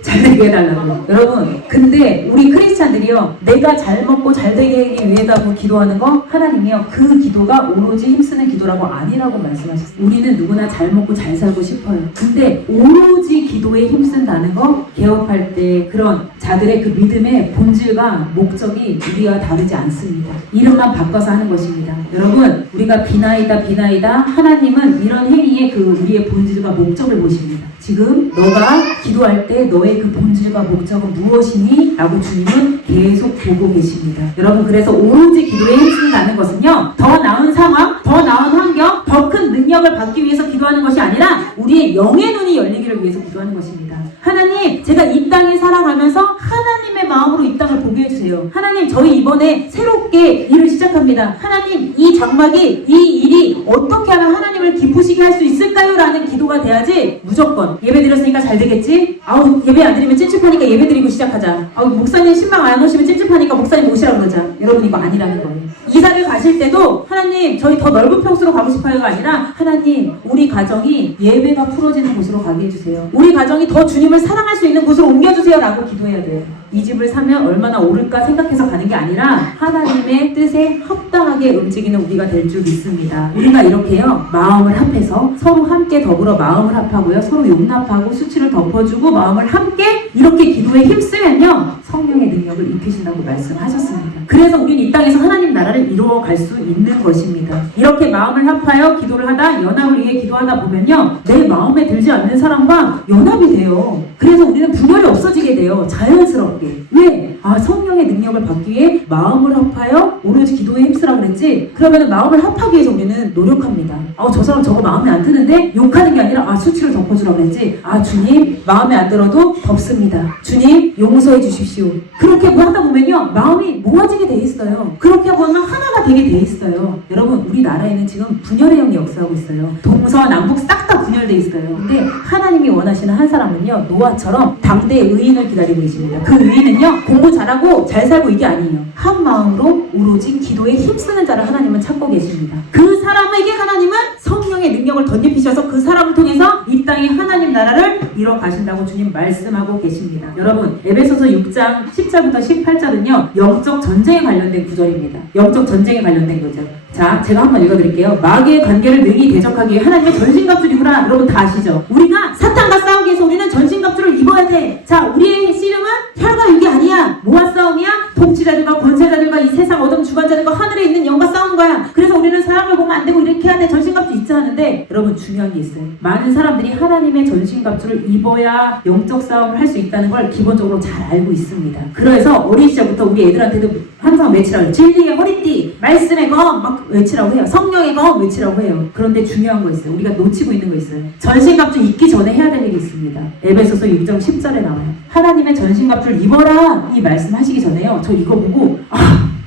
잘 되게 해달라고. 여러분 근데 우리 크리스찬들이요 내가 잘 먹고 잘 되게 하기 위해다고 기도하는 거 하나님이요 그 기도가 오로지 힘쓰는 기도라고 아니라고 말씀하셨어요. 우리는 누구나 잘 먹고 잘 살고 싶어요. 근데 오로지 기도에 힘쓴다는 거 개업할 때 그런 자들의 그 믿음의 본질과 목적이 우리와 다르지 않습니다. 이름만 바꿔서 하는 것입니다. 여러분 우리가 비나이다 하나님은 이런 행위의 그 우리의 본질과 목적을 보십니다. 지금 너가 기도할 때 너의 그 본질과 목적은 무엇이니? 라고 주님은 계속 보고 계십니다. 여러분 그래서 오로지 기도에 힘쓴다는 것은요 더 나은 상황, 더 나은 환경, 더 큰 능력을 받기 위해서 기도하는 것이 아니라 우리의 영의 눈이 열리기를 위해서 기도하는 것입니다. 하나님 제가 이 땅에 살아가면서 하나님의 마음으로 이 땅을 보게 해주세요. 하나님 저희 이번에 새롭게 일을 시작합니다. 하나님 이 장막이 이 일이 어떻게 하면 하나님을 기쁘시게 할 수 있을까요? 라는 기도가 돼야지 무조건 예배 드렸으니까 잘 되겠지? 아우 예배 안 드리면 찝찝하니까 예배 드리고 시작하자. 아우 목사님 신방 안 오시면 찝찝하니까 목사님 오시라고 그러자. 여러분 이거 아니라는 거예요. 이사를 가실 때도 하나님 저희 더 넓은 평수로 가고 싶어요가 아니라 하나님 우리 가정이 예배가 풀어지는 곳으로 가게 해주세요. 우리 가정이 더 주님을 사랑할 수 있는 곳으로 옮겨주세요 라고 기도해야 돼요. 이 집을 사면 얼마나 오를까 생각해서 가는 게 아니라 하나님의 뜻에 합당하게 움직이는 우리가 될 줄 믿습니다. 우리가 이렇게요 마음을 합해서 서로 함께 더불어 마음을 합하고요 서로 용납하고 수치를 덮어주고 마음을 함께 이렇게 기도에 힘쓰면요 성령의 능력을 입히신다고 말씀하셨습니다. 그래서 우리는 이 땅에서 하나님 나라를 이루어갈 수 있는 것입니다. 이렇게 마음을 합하여 기도를 하다 연합을 위해 기도하다 보면요 내 마음에 들지 않는 사람과 연합이 돼요. 그래서 우리는 분열이 없어지게 돼요. 자연스럽게. 왜? 성령의 능력을 받기 위해 마음을 합하여 오로지 기도에 힘쓰라 그랬지? 그러면 마음을 합하기 위해서 우리는 노력합니다. 저 사람 저거 마음에 안 드는데? 욕하는 게 아니라 수치를 덮어주라 그랬지? 주님 마음에 안 들어도 덮습니다. 주님 용서해 주십시오. 그렇게 뭐 하다 보면요 마음이 모아지게 돼 있어요. 그렇게 보면 하나가 되게 돼 있어요. 여러분 우리나라에는 지금 분열의 영이 역사하고 있어요. 동서남북 싹 다 분열돼 있어요. 근데 하나님이 원하시는 한 사람은요 노아처럼 당대의 의인을 기다리고 계십니다. 그 의인은요 공부 잘하고 잘 살고 이게 아니에요. 한 마음으로 오로지 기도에 힘쓰는 자를 하나님은 찾고 계십니다. 그 사람에게 하나님은 성령의 능력을 덧입히셔서 그 사람을 통해서 이 땅에 하나님 나라를 이뤄 가신다고 주님 말씀하고 계십니다. 여러분 에베소서 6장 10절부터 18절은요 영적 전쟁에 관련된 구절입니다. 영적 전쟁에 관련된 거죠. 자 제가 한번 읽어드릴게요. 마귀의 관계를 능히 대적하기 위해 하나님의 전신갑주이구나. 여러분 다 아시죠? 우리가 사탄과 싸우기 위해서 우리는 전신갑주를 입어야 돼. 자 우리의 씨름은 혈과 육이 아니야. 뭐와 싸움이야? 통치자들과 권세자들과 이 세상 어둠 주관자들과 하늘에 있는 영과 싸우는 거야. 그래서 우리는 사람을 보면 안 되고 이렇게 해야 돼. 전신갑주 입자 하는데 여러분 중요한 게 있어요. 많은 사람들이 하나님의 전신갑주를 입어야 영적 싸움을 할 수 있다는 걸 기본적으로 잘 알고 있습니다. 그래서 어린 시절부터 우리 애들한테도 항상 외치라고 해요. 진리의 허리띠, 말씀의 검 막 외치라고 해요. 성령의 검 외치라고 해요. 그런데 중요한 거 있어요. 우리가 놓치고 있는 거 있어요. 전신갑주 입기 전에 해야 될 일이 있습니다. 에베소서 6장 10절에 나와요. 하나님의 전신갑주를 입어라 이 말씀하시기 전에요. 저 이거 보고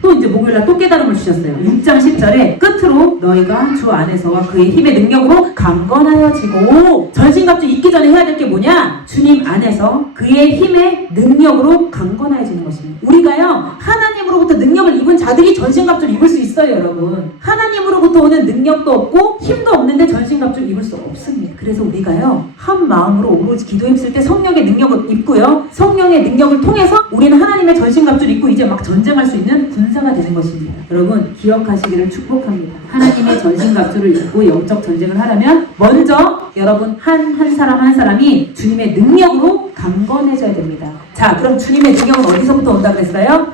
또 이제 목요일날 또 깨달음을 주셨어요. 6장 10절에 끝으로 너희가 주 안에서와 그의 힘의 능력으로 강건하여지고 전신갑주 입기 전에 해야 될 게 뭐냐? 주님 안에서 그의 힘의 능력으로 강건하여지는 것입니다. 우리가요 하나님으로부터 능력을 입은 자들이 전신갑주를 입을 수 있어요. 여러분 하나님으로부터 오는 능력도 없고 힘도 없는데 전신갑주를 입을 수 없습니다. 그래서 우리가요 한 마음으로 오로지 기도에 힘쓸 때 성령의 능력을 입고요 성령의 능력을 통해서 우리는 하나님의 전신갑주를 입고 이제 막 전쟁할 수 있는 군사가 되는 것입니다. 여러분 기억하시기를 축복합니다. 하나님의 전신갑주를 입고 영적 전쟁을 하려면 먼저 여러분 한 사람 한 사람이 주님의 능력으로 강건해져야 됩니다. 자 그럼 주님의 능력은 어디서부터 온다고 했어요?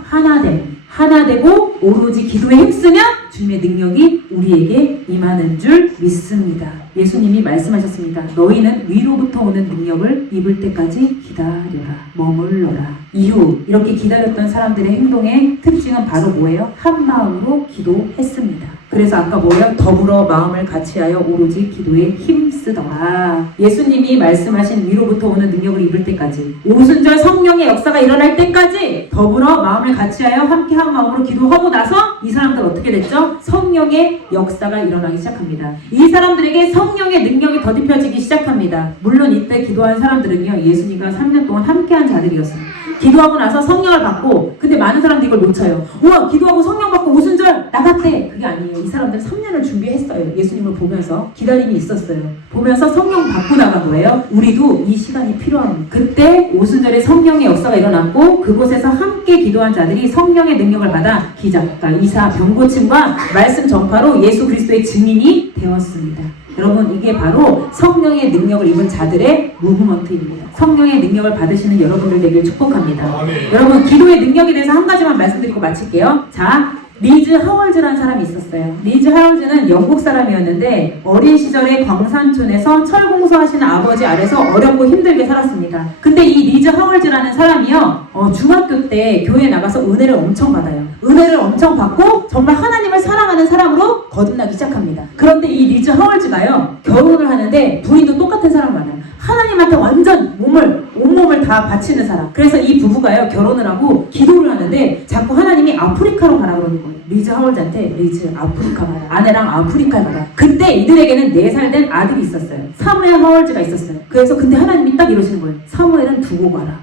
하나 되고 오로지 기도에 힘쓰면 주님의 능력이 우리에게 임하는 줄 믿습니다. 예수님이 말씀하셨습니다. 너희는 위로부터 오는 능력을 입을 때까지 기다려라. 머물러라. 이후 이렇게 기다렸던 사람들의 행동의 특징은 바로 뭐예요? 한 마음으로 기도했습니다. 그래서 아까 뭐예요? 더불어 마음을 같이하여 오로지 기도에 힘쓰더라. 예수님이 말씀하신 위로부터 오는 능력을 입을 때까지, 오순절 성령의 역사가 일어날 때까지 더불어 마음을 같이하여 함께 한 마음으로 기도하고 나서 이 사람들 어떻게 됐죠? 성령의 역사가 일어나기 시작합니다. 이 사람들에게 성령의 능력이 더딥혀지기 시작합니다. 물론 이때 기도한 사람들은요, 예수님과 3년 동안 함께한 자들이었습니다. 기도하고 나서 성령을 받고, 근데 많은 사람들이 이걸 놓쳐요. 우와, 기도하고 성령 받고 오순절 나갔대. 그게 아니에요. 이 사람들 3년을 준비했어요. 예수님을 보면서 기다림이 있었어요. 보면서 성령 받고 나간 거예요. 우리도 이 시간이 필요합니다. 그때 오순절에 성령의 역사가 일어났고, 그곳에서 함께 기도한 자들이 성령의 능력을 받아 기적과 이사, 병고침과 말씀 전파로 예수 그리스도의 증인이 되었습니다. 여러분, 이게 바로 성령의 능력을 입은 자들의 무브먼트입니다. 성령의 능력을 받으시는 여러분들 되길 축복합니다. 여러분, 기도의 능력에 대해서 한 가지만 말씀드리고 마칠게요. 자, 리즈 하월즈라는 사람이 있었어요. 리즈 하월즈는 영국 사람이었는데 어린 시절에 광산촌에서 철공소 하시는 아버지 아래서 어렵고 힘들게 살았습니다. 근데 이 리즈 하월즈라는 사람이요, 중학교 때 교회에 나가서 은혜를 엄청 받아요. 은혜를 엄청 받고 정말 하나님을 사랑하는 사람으로 거듭나기 시작합니다. 그런데 이 리즈 하월즈가요, 결혼을 하는데 부인도 똑같은 사람 많아요. 하나님한테 완전 온몸을 다 바치는 사람. 그래서 이 부부가요, 결혼을 하고 기도를 하는데 자꾸 하나님이 아프리카로 가라 그러는 거예요. 리즈 하월즈한테, 리즈 아프리카 가라. 아내랑 아프리카 가라. 그때 이들에게는 4살 된 아들이 있었어요. 사무엘 하월즈가 있었어요. 그래서 근데 하나님이 딱 이러시는 거예요. 사무엘은 두고 가라.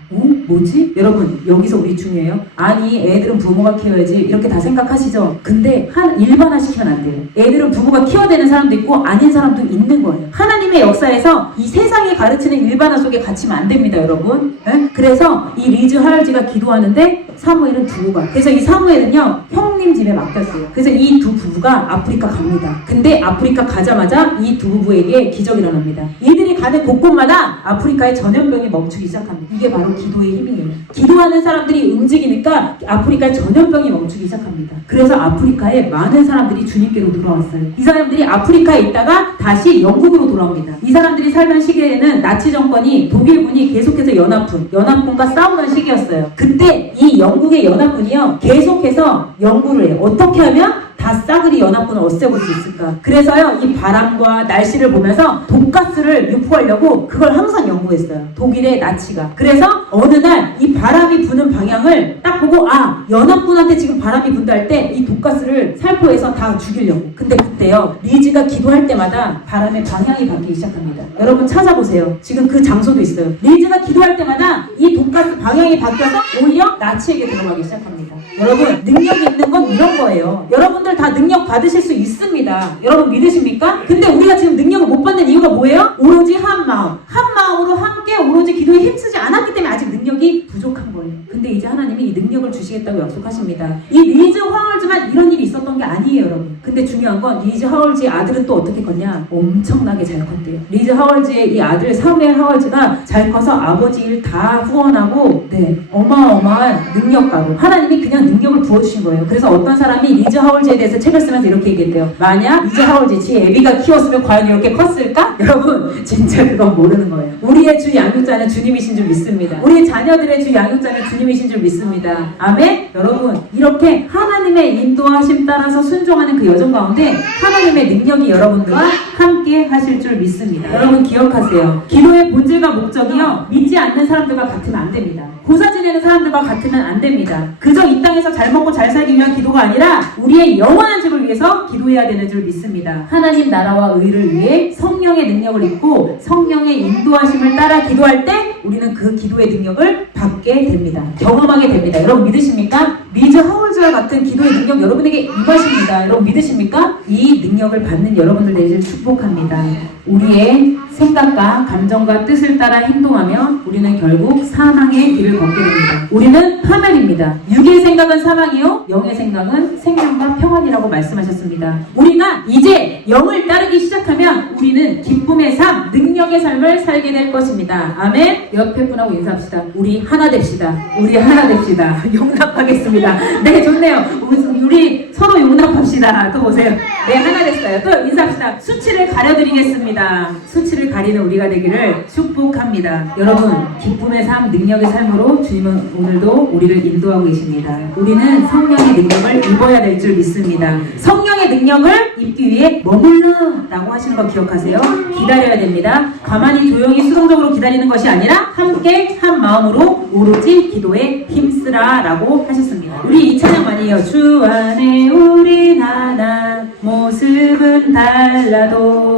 뭐지? 여러분, 여기서 우리 중요해요. 아니, 애들은 부모가 키워야지, 이렇게 다 생각하시죠? 근데 일반화시키면 안 돼요. 애들은 부모가 키워야 되는 사람도 있고 아닌 사람도 있는 거예요. 하나님의 역사에서 이 세상에 가르치는 일반화 속에 갇히면 안 됩니다, 여러분. 네? 그래서 이 리즈 하월즈가 기도하는데 사무엘은 두고 가. 그래서 이 사무엘은요, 형님 집에 맡겼어요. 그래서 이 두 부부가 아프리카 갑니다. 근데 아프리카 가자마자 이 두 부부에게 기적이 일어납니다. 이들이 가는 곳곳마다 아프리카의 전염병이 멈추기 시작합니다. 이게 바로 기도의 힘이에요. 기도하는 사람들이 움직이니까 아프리카의 전염병이 멈추기 시작합니다. 그래서 아프리카에 많은 사람들이 주님께로 돌아왔어요. 이 사람들이 아프리카에 있다가 다시 영국으로 돌아옵니다. 이 사람들이 살던 시기에는 나치 정권이, 독일군이 계속해서 연합군과 싸우던 시기였어요. 그때 이 영국의 연합군이요, 계속해서 연구를 해요. 어떻게 하면 다 싸그리 연합군을 없애볼 수 있을까? 그래서요, 이 바람과 날씨를 보면서 독가스를 유포하려고 그걸 항상 연구했어요. 독일의 나치가. 그래서 어느 날 이 바람이 부는 방향을 딱 보고, 아, 연합군한테 지금 바람이 분다 할 때 이 독가스를 살포해서 다 죽이려고. 근데 그때요, 리즈가 기도할 때마다 바람의 방향이 바뀌기 시작합니다. 여러분 찾아보세요. 지금 그 장소도 있어요. 리즈가 기도할 때마다 이 독가스 방향이 바뀌어서 오히려 나치에게 들어가기 시작합니다. 여러분, 능력이 있는 건 이런 거예요. 여러분들 다 능력 받으실 수 있습니다. 여러분 믿으십니까? 근데 우리가 지금 능력을 못 받는 이유가 뭐예요? 오로지 한 마음으로 함께 오로지 기도에 힘쓰지 않았기 때문에 아직 능력이 부족한 거예요. 근데 이제 하나님이 이 능력을 주시겠다고 약속하십니다. 이 리즈 하월즈만 이런 일이 있었던 게 아니에요, 여러분. 근데 중요한 건 리즈 하월즈의 아들은 또 어떻게 컸냐? 엄청나게 잘 컸대요. 리즈 하월즈의 이 아들 사무엘 하월즈가 잘 커서 아버지 일 다 후원하고, 어마어마한 능력가로 하나님이 그냥 능력을 부어주신 거예요. 그래서 어떤 사람이 리즈 하월즈에 대해서 책을 쓰면서 이렇게 얘기했대요. 만약 리즈 하월즈 지 애비가 키웠으면 과연 이렇게 컸을까? 여러분, 진짜 그건 모르는 거예요. 우리의 주 양육자는 주님이신 줄 믿습니다. 우리 자녀들의 주 양육자는 주님이신 줄 믿습니다. 아멘? 여러분, 이렇게 하나님의 인도하심 따라서 순종하는 그 여정 가운데 하나님의 능력이 여러분들과 함께 하실 줄 믿습니다. 여러분 기억하세요. 기도의 본질과 목적이요, 믿지 않는 사람들과 같으면 안 됩니다. 고사 지내는 사람들과 같으면 안 됩니다. 그저 이 땅에서 잘 먹고 잘 살기 위한 기도가 아니라 우리의 영원한 집을 위해서 기도해야 되는 줄 믿습니다. 하나님 나라와 의를 위해 성령의 능력을 입고 성령의 인도하심을 따라 기도할 때 우리는 그 기도의 능력을 받게 됩니다. 경험하게 됩니다. 여러분 믿으십니까? 리즈 하월즈와 같은 기도의 능력 여러분에게 임하십니다. 여러분 믿으십니까? 이 능력을 받는 여러분들 되시길 축복합니다. 우리의 생각과 감정과 뜻을 따라 행동하면 우리는 결국 사망의 길을 걷게 됩니다. 우리는 파멸입니다. 육의 생각은 사망이요, 영의 생각은 생명과 평안이라고 말씀하셨습니다. 우리가 이제 영을 따르기 시작하면 우리는 기쁨의 삶, 능력의 삶을 살게 될 것입니다. 아멘. 옆에 분하고 인사합시다. 우리 하나 됩시다. 우리 하나 됩시다. 용납하겠습니다. 네, 좋네요. 우리 서로 용납합시다. 또 보세요. 네, 하나 됐어요. 또 인사합시다. 수치를 가려드리겠습니다. 수치를 가리는 우리가 되기를 축복합니다. 여러분, 기쁨의 삶, 능력의 삶으로 주님은 오늘도 우리를 인도하고 계십니다. 우리는 성령의 능력을 입어야 될 줄 믿습니다. 성령의 능력을 입기 위해 머물러 라고 하시는 거 기억하세요. 기다려야 됩니다. 가만히 조용히 수동적으로 기다리는 것이 아니라 함께 한 마음으로 오로지 기도에 힘쓰라 라고 하셨습니다. 우리 이 찬양 많이 해요. 주 안에 우린 하나, 모습은 달라도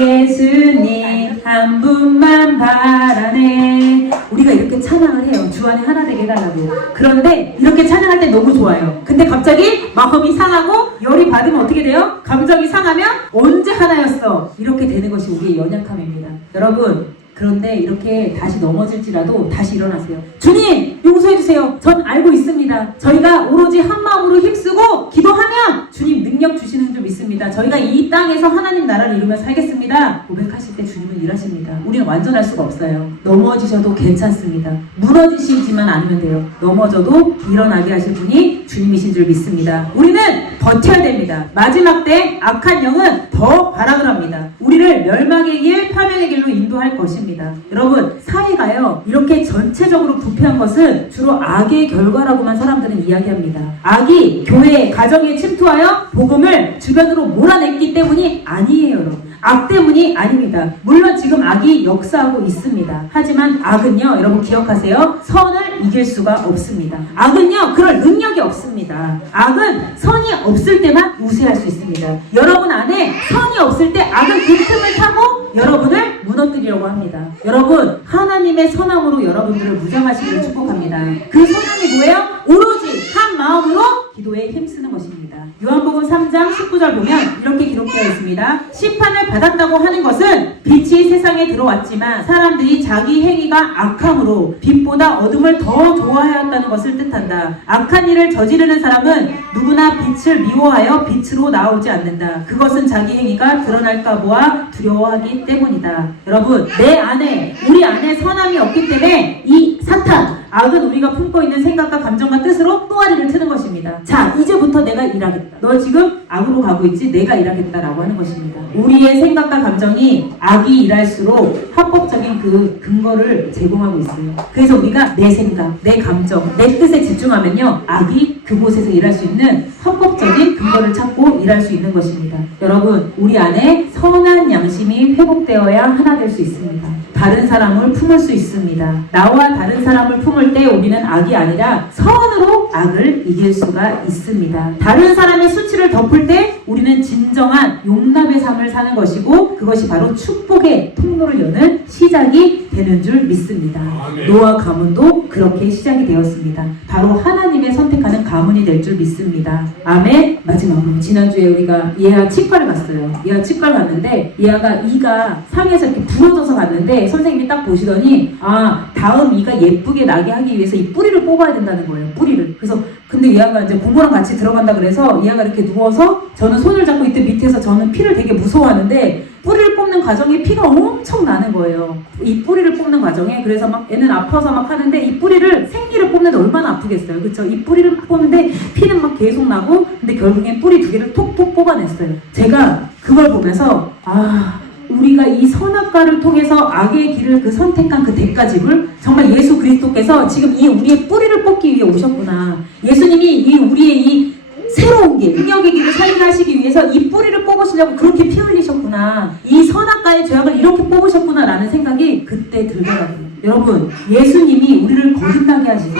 예수님 한 분만 바라네. 우리가 이렇게 찬양을 해요. 주 안에 하나 되게 해달라고. 그런데 이렇게 찬양할 때 너무 좋아요. 근데 갑자기 마음이 상하고 열이 받으면 어떻게 돼요? 감정이 상하면 언제 하나였어? 이렇게 되는 것이 우리의 연약함입니다. 여러분, 그런데 이렇게 다시 넘어질지라도 다시 일어나세요. 주님 용서해주세요. 전 알고 있습니다. 저희가 오로지 한 마음으로 힘쓰고 기도하면 주님 능력 주시는 줄 믿습니다. 저희가 이 땅에서 하나님 나라를 이루며 살겠습니다. 고백하실 때 주님은 일하십니다. 우리는 완전할 수가 없어요. 넘어지셔도 괜찮습니다. 무너지시지만 않으면 돼요. 넘어져도 일어나게 하실 분이 주님이신 줄 믿습니다. 우리는 버텨야 됩니다. 마지막 때 악한 영은 더 발악을 합니다. 우리를 멸망의 길, 파멸의 길로 인도할 것입니다. 여러분, 사회가요 이렇게 전체적으로 부패한 것은 주로 악의 결과라고만 사람들은 이야기합니다. 악이 교회, 가정에 침투하여 복음을 주변으로 몰아냈기 때문이 아니에요. 여러분, 악 때문이 아닙니다. 물론 지금 악이 역사하고 있습니다. 하지만 악은요, 여러분 기억하세요. 선을 이길 수가 없습니다. 악은요, 그럴 능력이 없습니다. 악은 선이 없을 때만 우세할 수 있습니다. 여러분 안에 선이 없을 때 악은 그 틈을 타고 여러분을 무너뜨리려고 합니다. 여러분, 하나님의 선함으로 여러분들을 무장하시기를 축복합니다. 그 선함이 뭐예요? 오로지 한 마음으로 기도에 힘쓰는 것입니다. 요한복음 3장 19절 보면 이렇게 기록되어 있습니다. 심판을 받았다고 하는 것은 빛이 세상에 들어왔지만 사람들이 자기 행위가 악함으로 빛보다 어둠을 더 좋아하였다는 것을 뜻한다. 악한 일을 저지르는 사람은 누구나 빛을 미워하여 빛으로 나오지 않는다. 그것은 자기 행위가 드러날까 보아 두려워하기 때문이다. 여러분, 내 안에, 우리 안에 선함이 없기 때문에 이 사탄, 악은 우리가 품고 있는 생각과 감정과 뜻으로 또아리를 트는 것입니다. 자, 이제부터 내가 일하겠다. 너 지금 악으로 가고 있지? 내가 일하겠다라고 하는 것입니다. 우리의 생각과 감정이 악이 일할수록 합법적인 그 근거를 제공하고 있어요. 그래서 우리가 내 생각, 내 감정, 내 뜻에 집중하면요, 악이 그곳에서 일할 수 있는 합법적인 근거를 찾고 일할 수 있는 것입니다. 여러분, 우리 안에 선한 양심이 회복되어야 하나 될 수 있습니다. 다른 사람을 품을 수 있습니다. 나와 다른 사람을 품을 때 우리는 악이 아니라 선으로 악을 이길 수가 있습니다. 다른 사람의 수치를 덮을 때 우리는 진정한 용납의 삶을 사는 것이고 그것이 바로 축복의 통로를 여는 시작이 되는 줄 믿습니다. 노아 가문도 그렇게 시작이 되었습니다. 바로 하나님의 선택하는 가문이 될 줄 믿습니다. 아멘. 마지막으로 지난주에 우리가 예아 치과를 갔어요. 예아 치과를 갔는데 예아가 이가 상에서 이렇게 부러져서 갔는데 선생님이 딱 보시더니 다음 이가 예쁘게 나게 하기 위해서 이 뿌리를 뽑아야 된다는 거예요. 뿌리를. 그래서 근데 예아가 이제 고모랑 같이 들어간다 그래서 예아가 이렇게 누워서 저는 손을 잡고 이때 밑에서 저는 피를 되게 무서워하는데 뿌리를 뽑는 과정에 피가 엄청 나는 거예요. 이 뿌리를 뽑는 과정에. 그래서 막 얘는 아파서 막 하는데 이 뿌리를 생기를 뽑는데 얼마나 아프겠어요. 그쵸? 이 뿌리를 막 뽑는데 피는 막 계속 나고 근데 결국엔 뿌리 2개를 톡톡 뽑아냈어요. 제가 그걸 보면서 우리가 이 선악과를 통해서 악의 길을 그 선택한 그 대가집을 정말 예수 그리스도께서 지금 이 우리의 뿌리를 뽑기 위해 오셨구나. 예수님이 이 우리의 이 새로운 길, 능력의 길을 살게 하시기 위해서 이 뿌리를 뽑으시려고 그렇게 피 흘리셨구나. 이 선악과의 죄악을 이렇게 뽑으셨구나 라는 생각이 그때 들더라고요. 여러분, 예수님이 우리를 거듭나게 하시고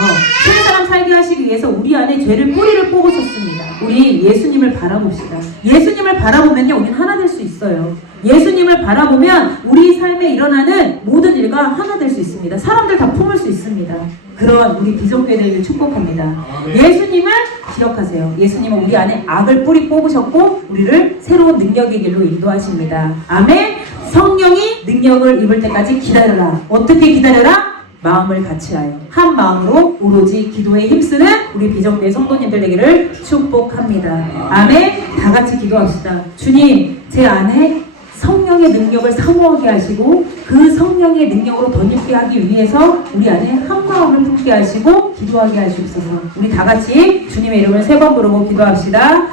새 사람 살게 하시기 위해서 우리 안에 죄를 뿌리를 뽑으셨습니다. 우리 예수님을 바라봅시다. 예수님을 바라보면요, 우리는 하나 될 수 있어요. 예수님을 바라보면 우리 삶에 일어나는 모든 일과 하나 될 수 있습니다. 사람들 다 품을 수 있습니다. 그런 우리 비전교회 되기를 축복합니다. 예수님을 기억하세요. 예수님은 우리 안에 악을 뿌리 뽑으셨고 우리를 새로운 능력의 길로 인도하십니다. 아멘. 성령이 능력을 입을 때까지 기다려라. 어떻게 기다려라? 마음을 같이하여 한 마음으로 오로지 기도에 힘쓰는 우리 비전교회 성도님들 되기를 축복합니다. 아멘. 다 같이 기도합시다. 주님, 제 안에 성령의 능력을 사모하게 하시고 그 성령의 능력으로 덧입게 하기 위해서 우리 안에 한 마음을 품게 하시고 기도하게 하시옵소서. 우리 다 같이 주님의 이름을 3번 부르고 기도합시다.